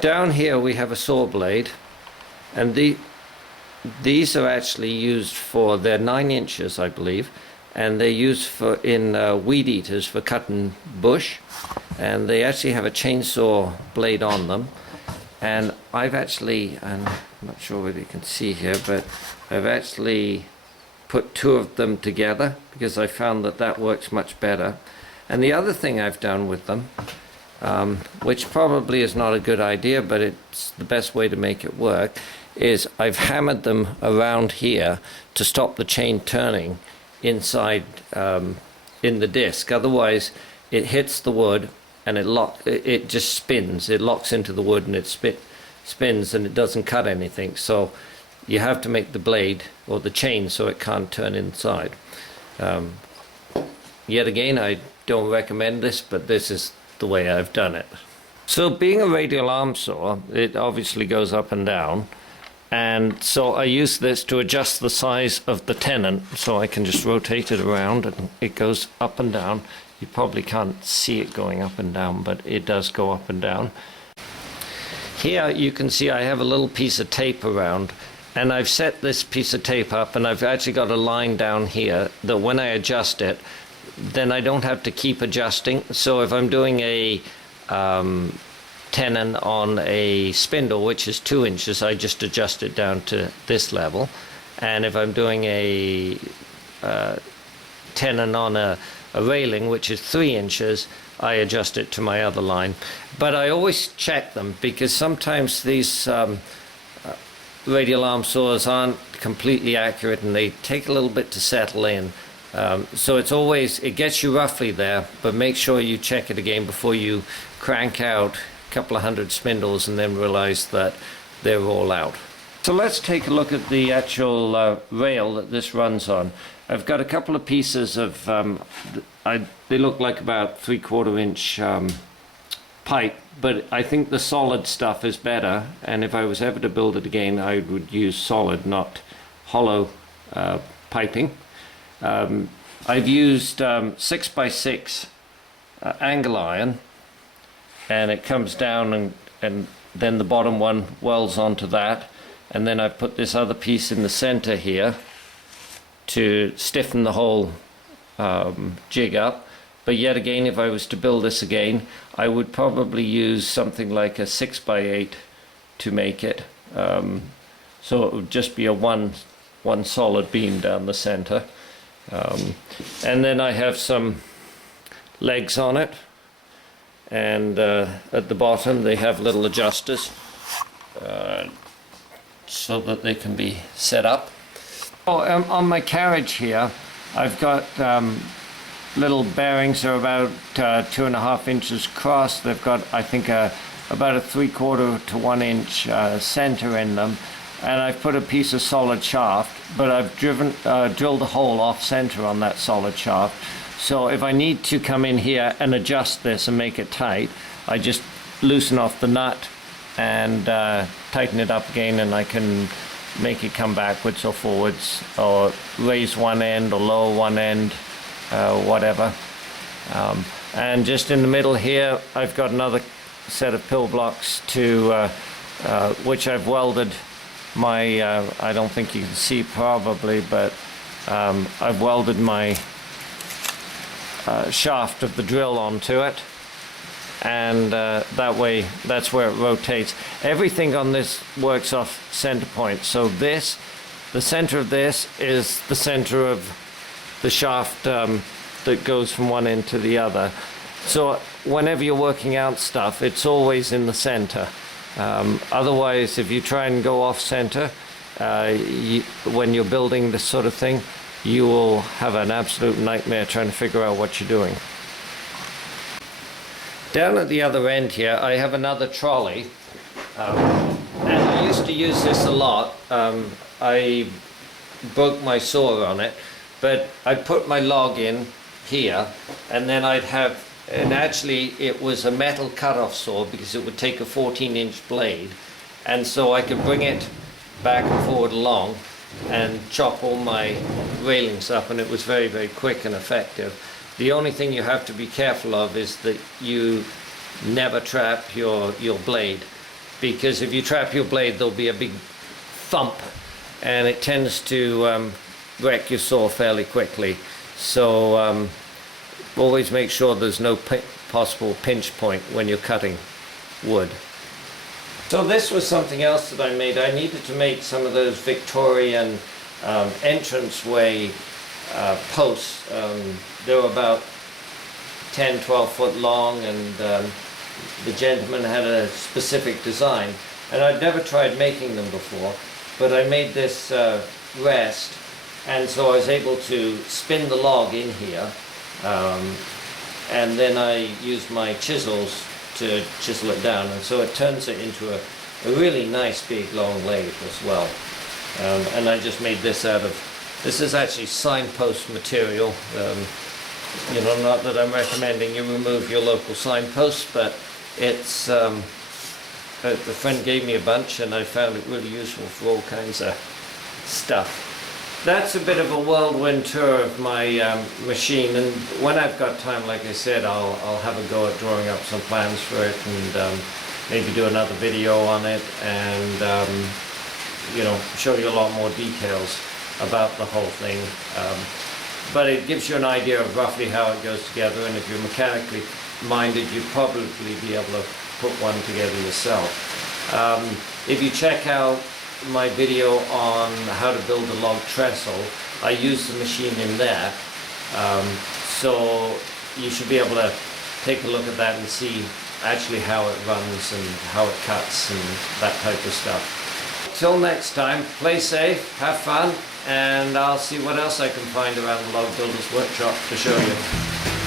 Down here we have a saw blade, and these are actually used for, they're 9 inches I believe, and they're used for in weed eaters for cutting bush, and they actually have a chainsaw blade on them. And I've actually, and I'm not sure whether you can see here, but I've actually put 2 of them together because I found that that works much better. And the other thing I've done with them, which probably is not a good idea, but it's the best way to make it work, is I've hammered them around here to stop the chain turning inside in the disc. Otherwise it hits the wood and it just spins. It locks into the wood and it spins and it doesn't cut anything. So you have to make the blade or the chain so it can't turn inside. Yet again, I don't recommend this, but this is the way I've done it. So being a radial arm saw, it obviously goes up and down, and so I use this to adjust the size of the tenon, so I can just rotate it around and it goes up and down. You probably can't see it going up and down, but it does go up and down. Here you can see I have a little piece of tape around, and I've set this piece of tape up, and I've actually got a line down here that when I adjust it, then I don't have to keep adjusting. So if I'm doing a tenon on a spindle, which is 2 inches, I just adjust it down to this level. And if I'm doing a tenon on a railing, which is 3 inches, I adjust it to my other line. But I always check them, because sometimes these radial arm saws aren't completely accurate and they take a little bit to settle in. So it gets you roughly there, but make sure you check it again before you crank out a couple of 100 spindles and then realize that they're all out. So let's take a look at the actual rail that this runs on. I've got a couple of pieces of, they look like about 3/4 inch pipe, but I think the solid stuff is better, and if I was ever to build it again, I would use solid, not hollow piping. I've used 6x6 angle iron, and it comes down and then the bottom one welds onto that, and then I've put this other piece in the center here to stiffen the whole jig up. But yet again, if I was to build this again, I would probably use something like a 6x8 to make it, so it would just be a one solid beam down the center. And then I have some legs on it, and at the bottom they have little adjusters so that they can be set up. On my carriage here, I've got little bearings. They're about 2.5 inches across. They've got, I think, about a 3/4 to 1 inch center in them, and I've put a piece of solid shaft, but I've drilled a hole off center on that solid shaft. So if I need to come in here and adjust this and make it tight, I just loosen off the nut and tighten it up again, and I can make it come backwards or forwards, or raise one end or lower one end, whatever. And just in the middle here, I've got another set of pill blocks to which I've welded my, I don't think you can see probably, but I've welded my shaft of the drill onto it, and that way, that's where it rotates. Everything on this works off center point. So this, the center of this is the center of the shaft that goes from one end to the other. So whenever you're working out stuff, it's always in the center. Otherwise, if you try and go off center, when you're building this sort of thing, you will have an absolute nightmare trying to figure out what you're doing. Down at the other end here, I have another trolley, and I used to use this a lot. I broke my saw on it, but I'd put my log in here, and then I'd have, and actually it was a metal cut-off saw because it would take a 14-inch blade, and so I could bring it back and forward along and chop all my railings up, and it was very, very quick and effective. The only thing you have to be careful of is that you never trap your blade. because if you trap your blade, there'll be a big thump, and it tends to wreck your saw fairly quickly. So always make sure there's no possible pinch point when you're cutting wood. So this was something else that I made. I needed to make some of those Victorian entranceway posts. They were about 10-12 foot long, and the gentleman had a specific design, and I'd never tried making them before, but I made this rest, and so I was able to spin the log in here, and then I used my chisels to chisel it down, and so it turns it into a really nice big long lathe as well. And I just made this out of, this is actually signpost material. You know, not that I'm recommending you remove your local signposts, but it's, a friend gave me a bunch and I found it really useful for all kinds of stuff. That's a bit of a whirlwind tour of my machine, and when I've got time, like I said, I'll have a go at drawing up some plans for it, and maybe do another video on it, and you know, show you a lot more details about the whole thing. But it gives you an idea of roughly how it goes together, and if you're mechanically minded, you'd probably be able to put one together yourself. If you check out my video on how to build a log trestle, I use the machine in there, so you should be able to take a look at that and see actually how it runs and how it cuts and that type of stuff. Till next time, play safe, have fun, and I'll see what else I can find around the Log Builders Workshop to show you.